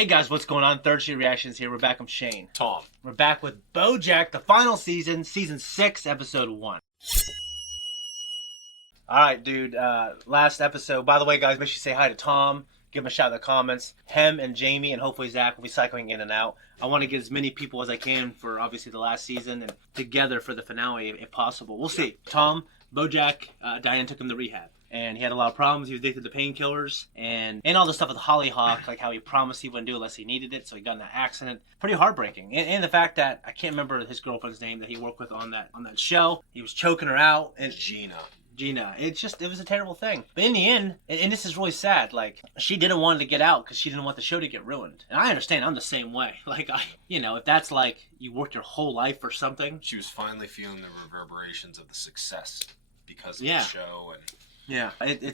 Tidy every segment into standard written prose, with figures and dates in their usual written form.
Hey guys, what's going on? Third Street Reactions here. We're back. I'm Shane. Tom. We're back with BoJack, the final season, season 6, episode 1. Alright, dude. Last episode. By the way, guys, make sure you say hi to Tom. Give him a shout in the comments. Him and Jamie, and hopefully Zach will be cycling in and out. I want to get as many people as I can for, obviously, the last season and together for the finale, if possible. We'll see. Tom, BoJack, Diane took him to rehab. And he had a lot of problems. He was addicted to painkillers and all the stuff with Hollyhock, like how he promised he wouldn't do it unless he needed it, so he got in that accident. Pretty heartbreaking. And the fact that I can't remember his girlfriend's name that he worked with on that show. He was choking her out. And Gina. It was a terrible thing. But in the end, and this is really sad, like, she didn't want to get out because she didn't want the show to get ruined. And I understand, I'm the same way. Like, if that's like, you worked your whole life for something. She was finally feeling the reverberations of the success because of the show and... Yeah, it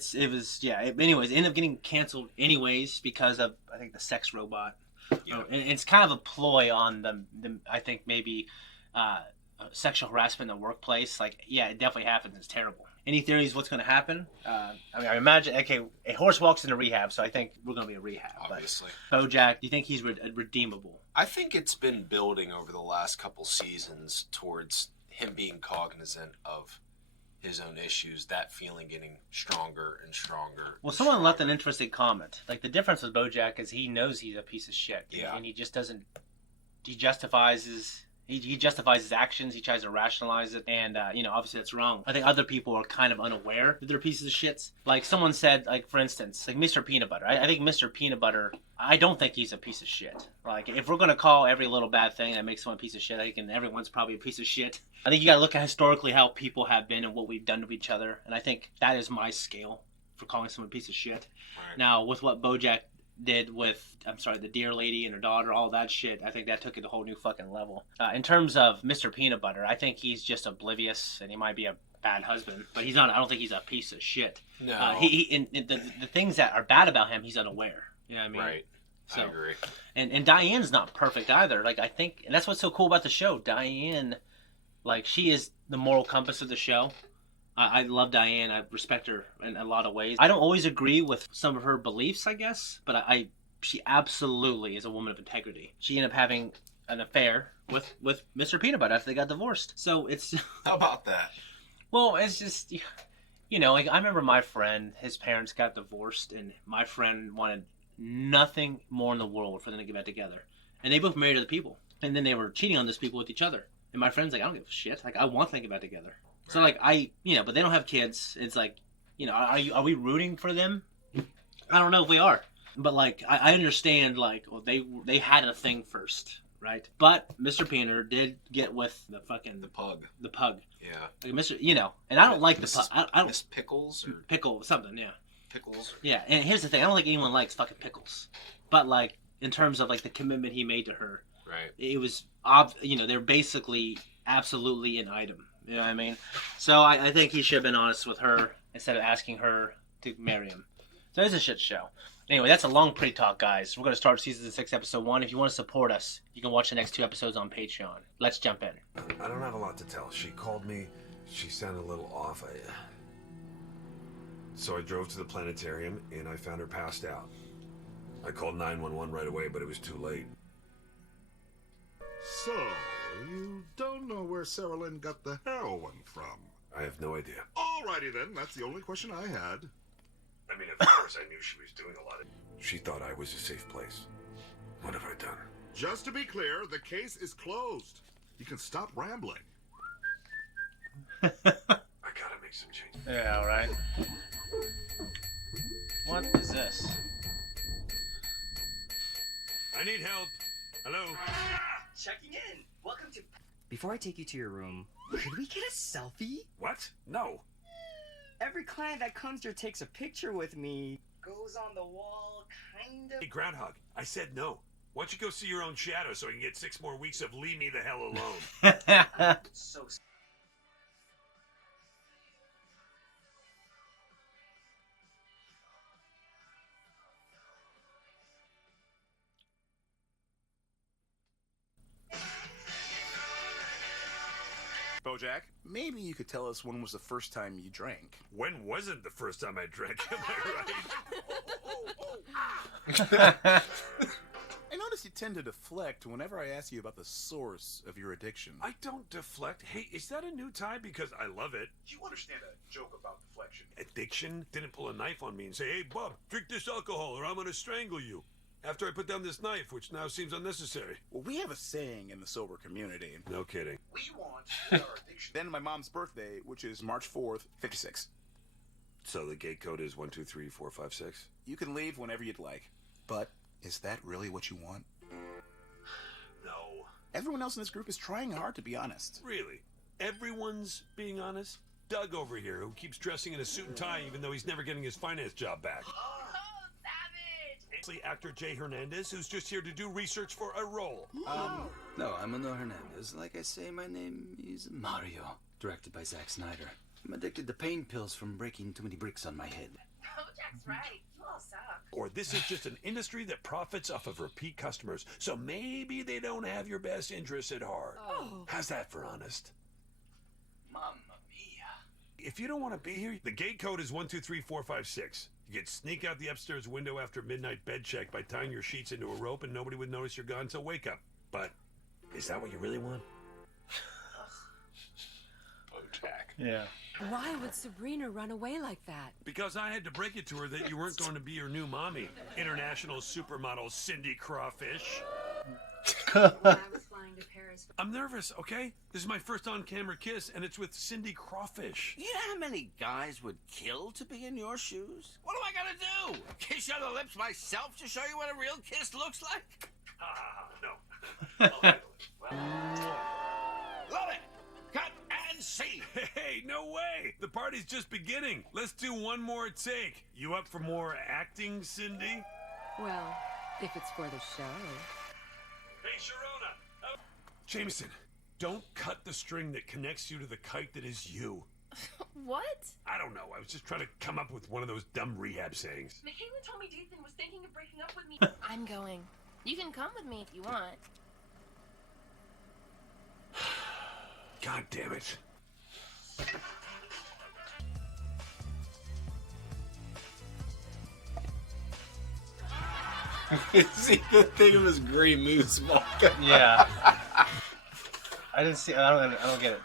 anyways, it ended up getting canceled anyways because of, I think, the sex robot. Yeah. And it's kind of a ploy on the I think maybe sexual harassment in the workplace. Like, yeah, it definitely happens. It's terrible. Any theories what's going to happen? I imagine, okay, a horse walks into rehab, so I think we're going to be a rehab. Obviously. But BoJack, do you think he's redeemable? I think it's been building over the last couple seasons towards him being cognizant of his own issues, that feeling getting stronger and stronger. Well, someone left an interesting comment. Like, the difference with BoJack is he knows he's a piece of shit. Yeah. And he just doesn't... He justifies his actions. He tries to rationalize it. And, obviously that's wrong. I think other people are kind of unaware that they're pieces of shits. Like, someone said, like, for instance, like Mr. Peanut Butter. I think Mr. Peanut Butter, I don't think he's a piece of shit. Like, if we're going to call every little bad thing that makes someone a piece of shit, I think everyone's probably a piece of shit. I think you got to look at historically how people have been and what we've done to each other. And I think that is my scale for calling someone a piece of shit. Right. Now, with what BoJack did with, the deer lady and her daughter, all that shit, I think that took it to a whole new fucking level. In terms of Mr. Peanut Butter, I think he's just oblivious, and he might be a bad husband, but he's not. I don't think he's a piece of shit. No. The things that are bad about him, he's unaware. You know what I mean? Right. So, I agree. And Diane's not perfect either. Like, I think, and that's what's so cool about the show. Diane, like, she is the moral compass of the show. I love Diane. I respect her in a lot of ways. I don't always agree with some of her beliefs, I guess, but she absolutely is a woman of integrity. She ended up having an affair with Mr. Peanut Butter after they got divorced. So it's... How about that? Well, it's just, like, I remember my friend, his parents got divorced, and my friend wanted nothing more in the world for them to get back together. And they both married other people. And then they were cheating on those people with each other. And my friend's like, I don't give a shit. Like, I want them to get back together. So, like, but they don't have kids. It's like, are we rooting for them? I don't know if we are. But, like, I understand, like, well, they had a thing first, right? But Mr. Peanut did get with the fucking... The pug. The pug. Yeah. Like, and I don't like the pug. I don't... Miss Pickles? Or... Pickle, something, yeah. Pickles? Yeah, and here's the thing. I don't think anyone likes fucking Pickles. But, like, in terms of, like, the commitment he made to her... Right. It was, they're basically absolutely an item. You know what I mean? So I think he should have been honest with her instead of asking her to marry him. So it's a shit show. Anyway, that's a long pre-talk, guys. We're going to start season 6, episode 1. If you want to support us, you can watch the next 2 episodes on Patreon. Let's jump in. I don't have a lot to tell. She called me. She sounded a little off. So I drove to the planetarium, and I found her passed out. I called 911 right away, but it was too late. So, you don't know where Sarah Lynn got the heroin from? I have no idea. Alrighty then, that's the only question I had. I mean, of course I knew she was doing a lot of... She thought I was a safe place. What have I done? Just to be clear, the case is closed. You can stop rambling. I gotta make some changes. Yeah, alright. What is this? I need help. Hello? Checking in. Welcome to... Before I take you to your room, could we get a selfie? What? No. Every client that comes here takes a picture with me. Goes on the wall, kind of... Hey, Groundhog, I said no. Why don't you go see your own shadow so I can get 6 more weeks of leave me the hell alone? So... BoJack, maybe you could tell us when was the first time you drank. When wasn't the first time I drank? Am I right? tend to deflect whenever I ask you about the source of your addiction. I don't deflect. Hey, is that a new tie? Because I love it. You understand a joke about deflection? Addiction? Didn't pull a knife on me and say, hey, Bob, drink this alcohol or I'm going to strangle you. After I put down this knife, which now seems unnecessary. Well, we have a saying in the sober community. No kidding. We want our addiction. Then my mom's birthday, which is March 4th, 56. So the gate code is 123456. You can leave whenever you'd like. But is that really what you want? No. Everyone else in this group is trying hard to be honest. Really? Everyone's being honest? Doug over here, who keeps dressing in a suit and tie even though he's never getting his finance job back. Actor Jay Hernandez, who's just here to do research for a role. No, I'm Manuel Hernandez. Like I say, my name is Mario, directed by Zack Snyder. I'm addicted to pain pills from breaking too many bricks on my head. BoJack's right. You all suck. Or this is just an industry that profits off of repeat customers, so maybe they don't have your best interests at heart. Oh. How's that for honest? Mamma mia. If you don't want to be here, the gate code is 123456. You could sneak out the upstairs window after midnight bed check by tying your sheets into a rope and nobody would notice you're gone till wake up. But is that what you really want? BoJack. Yeah. Why would Sabrina run away like that? Because I had to break it to her that you weren't going to be your new mommy. International supermodel Cindy Crawfish. I was flying to Paris. I'm nervous, okay? This is my first on-camera kiss, and it's with Cindy Crawfish. You know how many guys would kill to be in your shoes? What do I gotta do? Kiss you on the lips myself to show you what a real kiss looks like? No. I'll handle it. Love it! Cut and see! Hey, no way! The party's just beginning. Let's do one more take. You up for more acting, Cindy? Well, if it's for the show. Hey, Sharona! Jameson, don't cut the string that connects you to the kite that is you. What? I don't know. I was just trying to come up with one of those dumb rehab sayings. Michaela told me Dathan was thinking of breaking up with me. I'm going. You can come with me if you want. God damn it. See the thing of his gray moose walking. Yeah. I didn't see. I don't get it.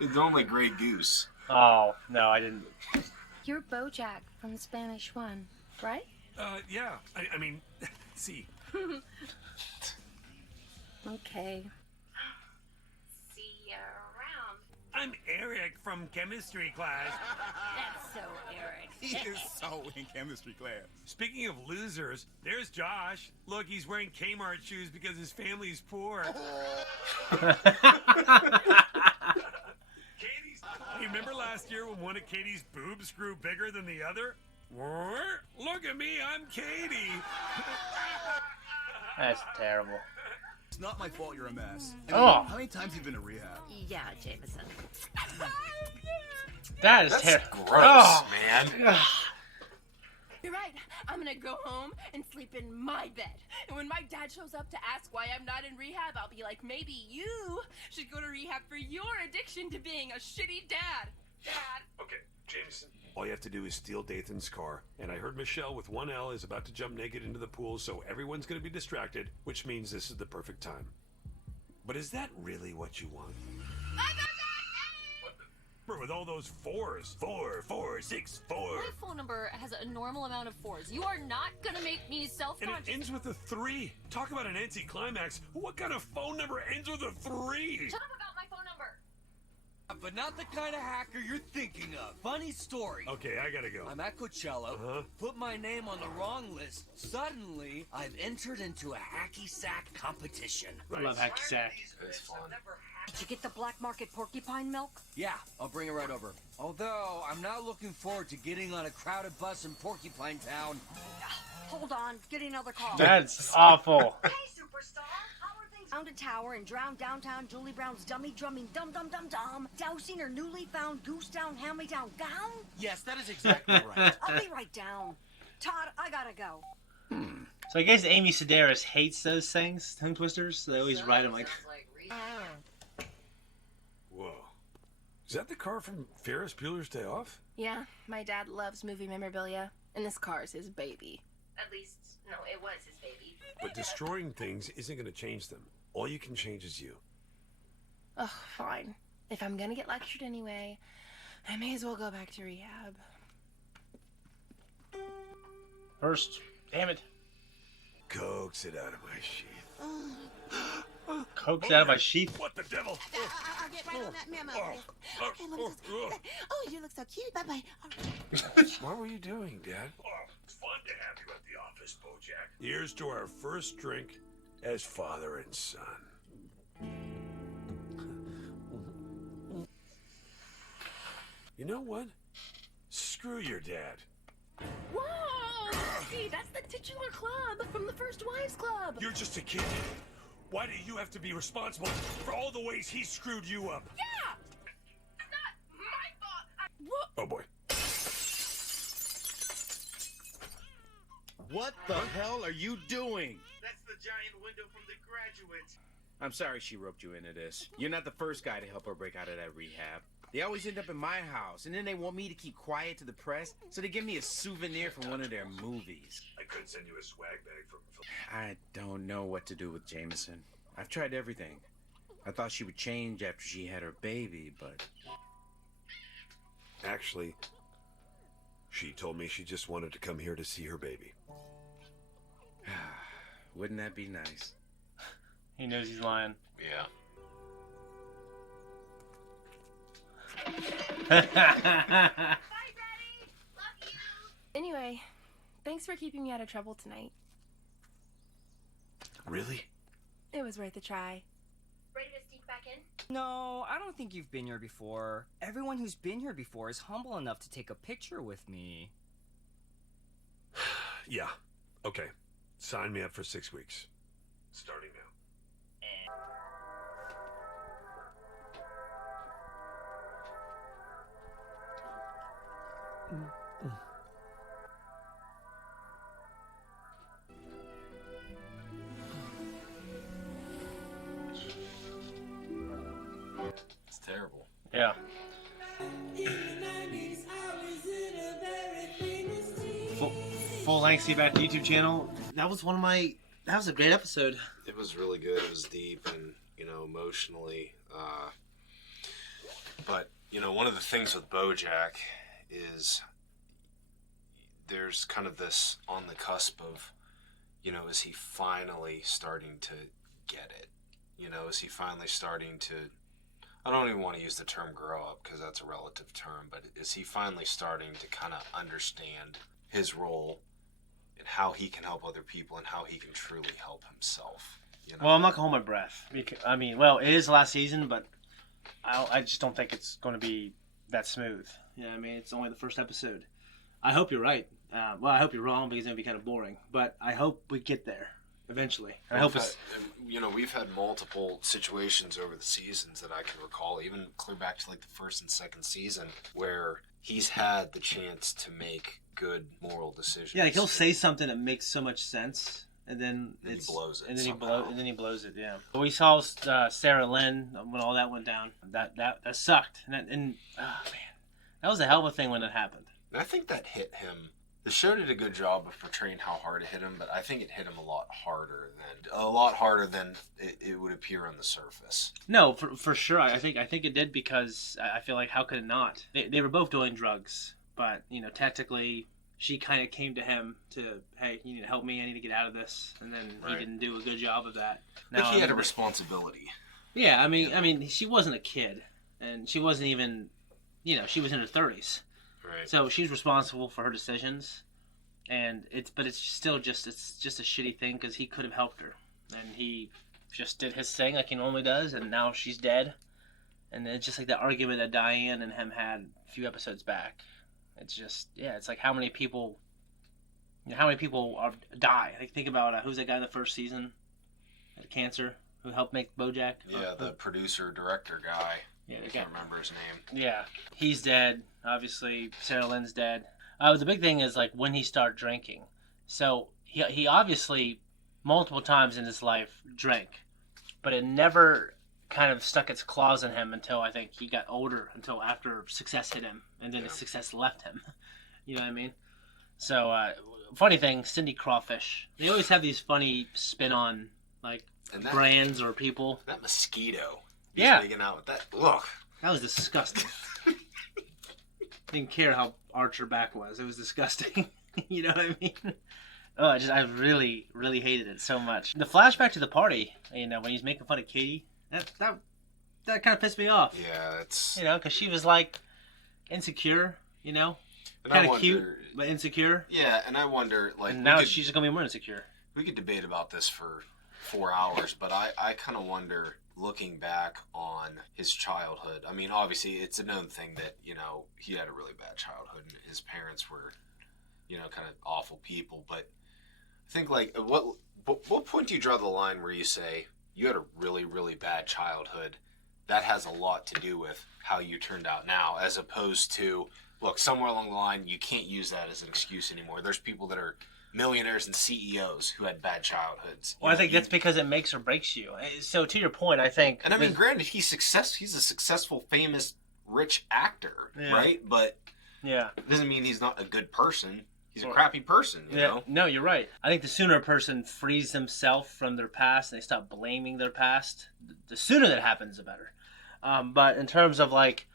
It's only Grey Goose. Oh no, I didn't. You're BoJack from the Spanish one, right? Yeah. I mean, see. Okay. See you around. I'm Eric from chemistry class. That's so Eric. He is so in chemistry class. Speaking of losers, there's Josh. Look, he's wearing Kmart shoes because his family's poor. Katie's. You remember last year when one of Katie's boobs grew bigger than the other? Look at me, I'm Katie. That's terrible. It's not my fault you're a mess. Oh. How many times have you been to rehab? Yeah, Jameson. That is That's terrible. gross, Oh. man. You're right. I'm gonna go home and sleep in my bed. And when my dad shows up to ask why I'm not in rehab, I'll be like, maybe you should go to rehab for your addiction to being a shitty dad. Dad. Okay, Jameson. All you have to do is steal Dathan's car. And I heard Michelle with one L is about to jump naked into the pool, so everyone's going to be distracted, which means this is the perfect time. But is that really what you want? With all those fours. 4, 4, 6, 4. My phone number has a normal amount of 4s. You are not gonna make me And self-conscious. it ends with a 3. Talk about an anticlimax. What kind of phone number ends with a 3? Shut up about my phone number. But not the kind of hacker you're thinking of. Funny story. Okay, I gotta go. I'm at Coachella, put my name on the wrong list. Suddenly, I've entered into a hacky sack competition. I love hacky sack. It's fun. Did you get the black market porcupine milk? Yeah, I'll bring it right over. Although, I'm not looking forward to getting on a crowded bus in Porcupine Town. Hold on, getting another call. That's awful. Hey, superstar, how are things? Found a tower and drowned downtown Julie Brown's dummy drumming dum dum dum dum. Dousing her newly found goose down hand-me-down gown. Yes, that is exactly right. I'll be right down. Todd, I gotta go. So I guess Amy Sedaris hates those things, tongue twisters. So they always write them like. Whoa. Is that the car from Ferris Bueller's Day Off? Yeah, my dad loves movie memorabilia, and this car is his baby. At least No, it was his baby. But destroying things isn't going to change them. All you can change is you. Oh, fine. If I'm gonna get lectured anyway, I may as well go back to rehab. First, damn it. Coax it out of my sheath. Coax out of my sheath. What the devil? I'll get right on that memo. Okay, let me just... Oh, you look so cute. Bye-bye. What were you doing, Dad? Oh, it's fun to have you at the office, BoJack. Here's to our first drink as father and son. You know what? Screw your dad. Whoa! Hey, that's the titular club from the First Wives Club. You're just a kid. Why do you have to be responsible for all the ways he screwed you up? Yeah! It's not my fault. Oh, boy. What the hell are you doing? That's the giant window from The Graduate. I'm sorry she roped you into this. You're not the first guy to help her break out of that rehab. They always end up in my house, and then they want me to keep quiet to the press, so they give me a souvenir from one of their movies. I could send you a swag bag from... I don't know what to do with Jameson. I've tried everything. I thought she would change after she had her baby, but... Actually, she told me she just wanted to come here to see her baby. Wouldn't that be nice? He knows he's lying. Yeah. Bye, Daddy. Love you. Anyway, thanks for keeping me out of trouble tonight. Really? It was worth a try. Ready to sneak back in? No, I don't think you've been here before. Everyone who's been here before is humble enough to take a picture with me. Yeah. Okay. Sign me up for 6 weeks. Starting now. It's terrible. Yeah. Full length, see back to YouTube channel. That was that was a great episode. It was really good. It was deep and, emotionally. But, one of the things with BoJack is there's kind of this on the cusp of, is he finally starting to get it? Is he finally starting to, I don't even want to use the term grow up because that's a relative term, but is he finally starting to kind of understand his role and how he can help other people and how he can truly help himself? Well, I'm not going to hold my breath. Because, it is last season, but I just don't think it's going to be that smooth. It's only the first episode. I hope you're right. I hope you're wrong because it'd be kind of boring. But I hope we get there eventually. We've had multiple situations over the seasons that I can recall, even clear back to like the first and second season, where he's had the chance to make good moral decisions. Yeah, like he'll say something that makes so much sense, and then he blows it. And then he blows it. Yeah. But we saw Sarah Lynn when all that went down. That sucked. And oh man, that was a hell of a thing when it happened. And I think that hit him. The show did a good job of portraying how hard it hit him, but I think it hit him a lot harder than it would appear on the surface. No, for sure. I think it did because I feel like how could it not? They were both doing drugs, but technically she kind of came to him to, hey, you need to help me. I need to get out of this, and then he didn't do a good job of that. Now, he had a responsibility. Yeah, I mean, she wasn't a kid, and she wasn't even, she was in her 30s. Right. So she's responsible for her decisions, it's still just a shitty thing because he could have helped her, and he just did his thing like he normally does, and now she's dead, and it's just like the argument that Diane and him had a few episodes back. It's just it's like how many people die. Like think about who's that guy in the first season, had cancer, who helped make BoJack. Yeah, the producer director guy. Yeah, I can't remember his name. Yeah, he's dead. Obviously, Sarah Lynn's dead. The big thing is like when he started drinking. So he obviously multiple times in his life drank, but it never kind of stuck its claws in him until I think he got older, until after success hit him, and then his success left him. You know what I mean? So funny thing, Cindy Crawfish. They always have these funny spin on like brands or people. That mosquito. Yeah. Making out with that. Look. That was disgusting. Didn't care how arch her back was. It was disgusting. You know what I mean? Oh, I really, really hated it so much. The flashback to the party, you know, when he's making fun of Katie, that kind of pissed me off. Yeah, it's... You know, because she was, like, insecure, you know? Kind of cute, but insecure. Yeah, and I wonder, like... And now she's going to be more insecure. We could debate about this for 4 hours, but I kind of wonder, looking back on his childhood. I mean, obviously, it's a known thing that, you know, he had a really bad childhood, and his parents were, you know, kind of awful people, but... I think, like, what point do you draw the line where you say you had a really, really bad childhood? That has a lot to do with how you turned out now, as opposed to, look, somewhere along the line, you can't use that as an excuse anymore. There's people that are millionaires and CEOs who had bad childhoods. Well, I think that's because it makes or breaks you. So, to your point, I think... And I mean, granted, he's a successful, famous, rich actor, right? But it doesn't mean he's not a good person. He's a crappy person, you know? No, you're right. I think the sooner a person frees themselves from their past and they stop blaming their past, the sooner that happens, the better. But in terms of, like,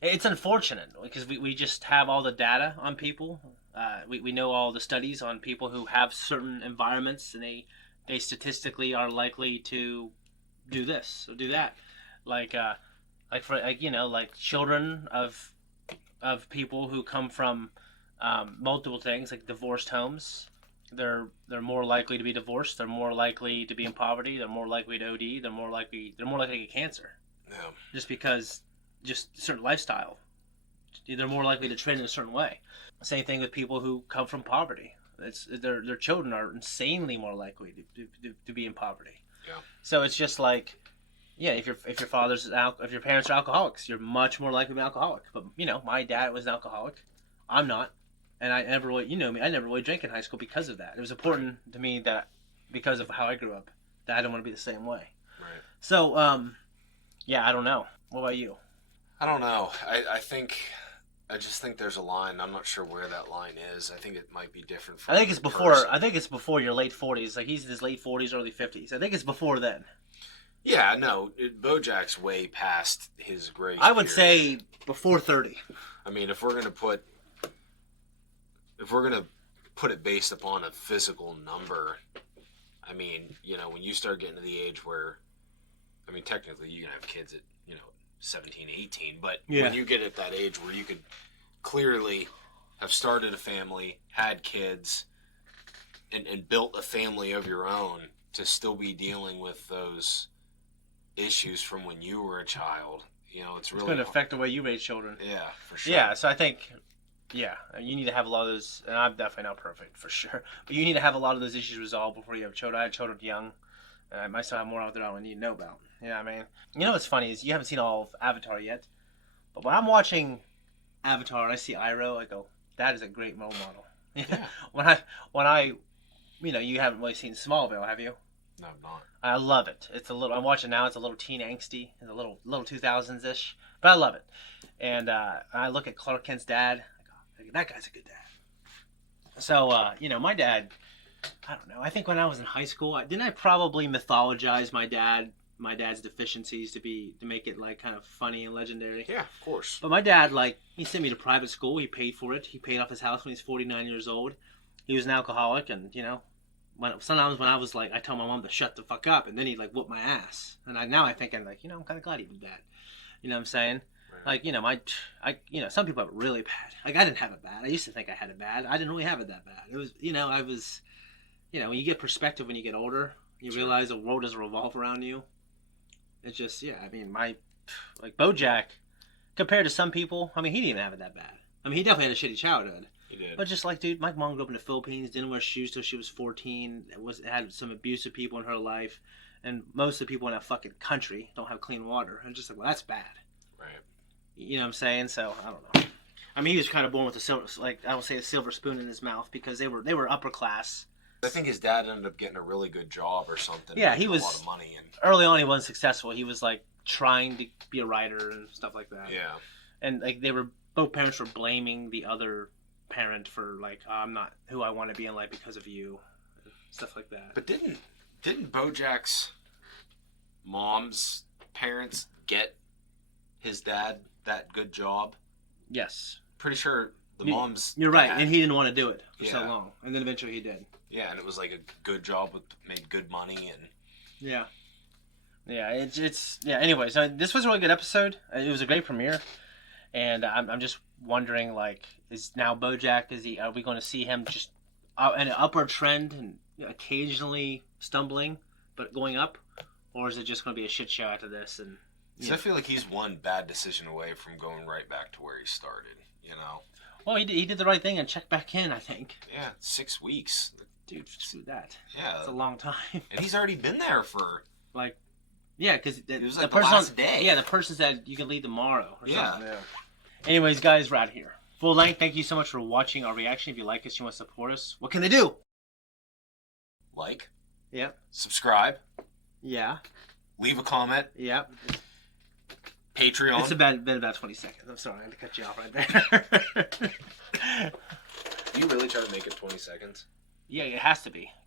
it's unfortunate because we just have all the data on people. We know all the studies on people who have certain environments and they statistically are likely to do this or do that. Like children of people who come from multiple things, like divorced homes. They're more likely to be divorced. They're more likely to be in poverty. They're more likely to OD. They're more likely to get cancer. Yeah. Just because, just certain lifestyle. They're more likely to train in a certain way. Same thing with people who come from poverty. Their children are insanely more likely to be in poverty. Yeah. So it's just like, yeah, if your parents are alcoholics, you're much more likely to be alcoholic. But you know, my dad was an alcoholic. I'm not. And I never really, you know me, I never really drank in high school because of that. It was important to me that, because of how I grew up, that I didn't want to be the same way. Right. So, yeah, I don't know. What about you? I don't know. I just think there's a line. I'm not sure where that line is. I think it might be different for I think it's before your late 40s. Like, he's in his late 40s, early 50s. I think it's before then. Yeah, no. BoJack's way past his grace I would say before 30. I mean, if we're gonna put it based upon a physical number, I mean, you know, when you start getting to the age where, I mean, technically you can have kids at, you know, 17, 18, but when you get at that age where you could clearly have started a family, had kids, and built a family of your own, to still be dealing with those issues from when you were a child, you know, it's going to affect the way you raise children. Yeah, for sure. Yeah, so I think, yeah, you need to have a lot of those, and I'm definitely not perfect, for sure, but you need to have a lot of those issues resolved before you have children. I had children young, and I might still have more out there I don't need to know about. You know what I mean? You know what's funny is you haven't seen all of Avatar yet, but when I'm watching Avatar and I see Iroh, I go, that is a great role model. Yeah. when I, you know, you haven't really seen Smallville, have you? No, I'm not. I love it. It's a little. I'm watching now. It's a little teen angsty. It's a little 2000s ish, but I love it. And I look at Clark Kent's dad. I go, that guy's a good dad. So you know, my dad. I don't know. I think when I was in high school, didn't I probably mythologize my dad's deficiencies to make it like kind of funny and legendary? Yeah, of course. But my dad, like, he sent me to private school. He paid for it. He paid off his house when he was 49 years old. He was an alcoholic, and you know. Sometimes when I was like, I tell my mom to shut the fuck up, and then he'd like whoop my ass. And now I think I'm like, you know, I'm kind of glad he did that. You know what I'm saying? Right. Like, you know, some people have it really bad. Like, I didn't have it bad. I used to think I had it bad. I didn't really have it that bad. It was, you know, when you get perspective when you get older, you realize the world doesn't revolve around you. It's just, yeah, I mean, like BoJack, compared to some people, I mean, he didn't even have it that bad. I mean, he definitely had a shitty childhood. He did. But just like, dude, my mom grew up in the Philippines, didn't wear shoes till she was 14, had some abusive people in her life, and most of the people in that fucking country don't have clean water. I'm just like, well, that's bad. Right. You know what I'm saying? So, I don't know. I mean, he was kind of born with a silver spoon in his mouth because they were upper class. I think his dad ended up getting a really good job or something. Yeah, he was. A lot of money. And early on, he wasn't successful. He was like trying to be a writer and stuff like that. Yeah. And like both parents were blaming the other parent for like, I'm not who I want to be in life because of you, stuff like that. But didn't BoJack's mom's parents get his dad that good job? Yes. Pretty sure the mom's. You're right, dad, and he didn't want to do it for so Yeah. long, and then eventually he did. Yeah, and it was like a good job with made good money and. Yeah. Yeah, it's yeah. Anyways, this was a really good episode. It was a great premiere, and I'm just wondering, like, is now BoJack, are we going to see him just in an upward trend and occasionally stumbling but going up, or is it just going to be a shit show after this? And I feel like he's one bad decision away from going right back to where he started. You know. Well, he did the right thing and checked back in, I think. Yeah, 6 weeks. Dude, screw that. Yeah, it's a long time. And he's already been there for like. Yeah, because it was like the last day. Yeah, the person said you can leave tomorrow. Or something. Yeah. Anyways, guys, we're out here. Full length. Thank you so much for watching our reaction. If you like us, you want to support us, what can they do? Like. Yeah. Subscribe. Yeah. Leave a comment. Yeah. Patreon. It's been about 20 seconds. I'm sorry, I had to cut you off right there. Do you really try to make it 20 seconds? Yeah, it has to be because